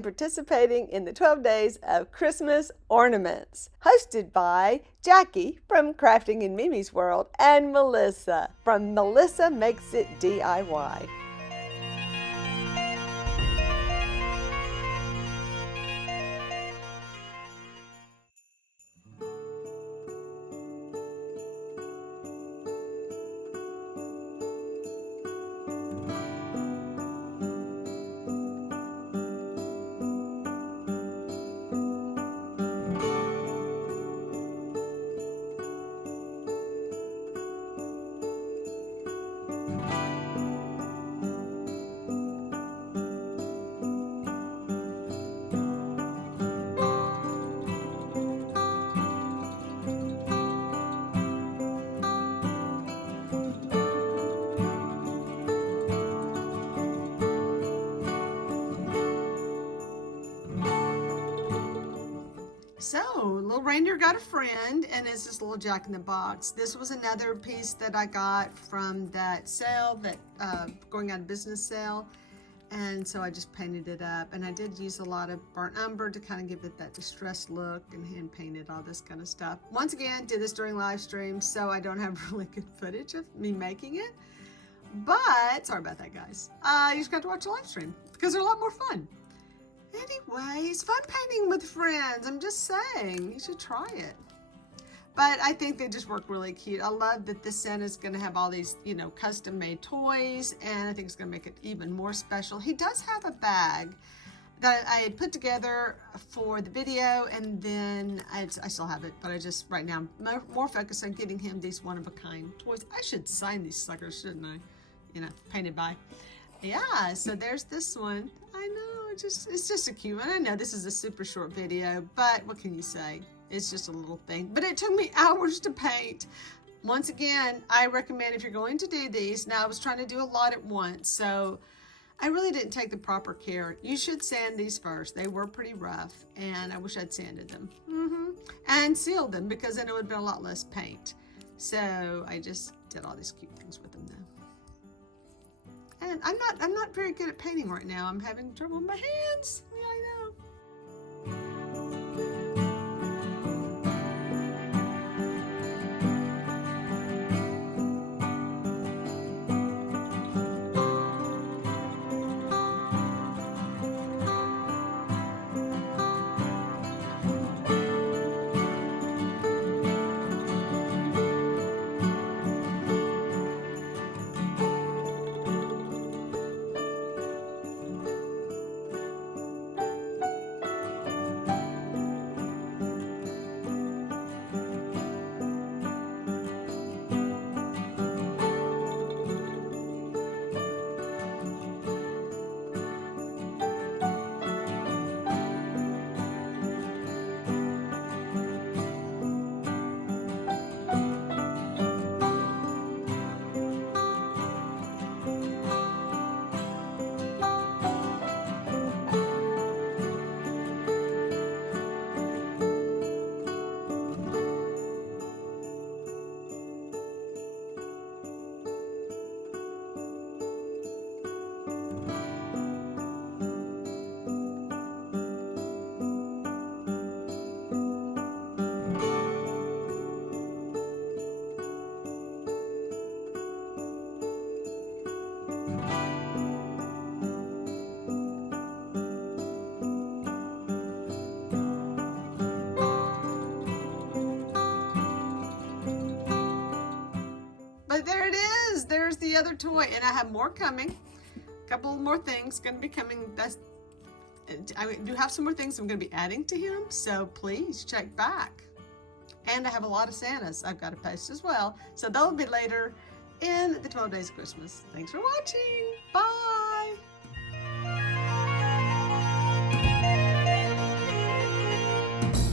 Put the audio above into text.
participating in the 12 Days of Christmas Ornaments, hosted by Jackie from Crafting in Mimi's World and Melissa from Melissa Makes It DIY. So, little reindeer got a friend, and it's this little Jack in the Box. This was another piece that I got from that sale, that going out of business sale, and so I just painted it up. And I did use a lot of burnt umber to kind of give it that distressed look, and hand painted all this kind of stuff. Once again, did this during live stream, so I don't have really good footage of me making it. But sorry about that, guys. You just got to watch the live stream because they're a lot more fun. Anyways, fun painting with friends. I'm just saying, you should try it. But I think they just work really cute. I love that this set is going to have all these, custom made toys, and I think it's going to make it even more special. He does have a bag that I had put together for the video, and then I still have it, but I just right now more focused on getting him these one-of-a-kind toys. I should sign these suckers, shouldn't I? Painted by. Yeah, so there's this one. I know, it's just a cute one. I know this is a super short video, but what can you say? It's just a little thing. But it took me hours to paint. Once again, I recommend if you're going to do these, now I was trying to do a lot at once, so I really didn't take the proper care. You should sand these first. They were pretty rough, and I wish I'd sanded them. And sealed them, because then it would have been a lot less paint. So I just did all these cute things with them though. And I'm not very good at painting right now. I'm having trouble with my hands. Yeah, I know. But there it is. There's the other toy, and I have more coming. A couple more things going to be coming. I do have some more things I'm going to be adding to him, so please check back. And I have a lot of Santas I've got to post as well, so they'll be later in the 12 Days of Christmas. Thanks for watching. Bye.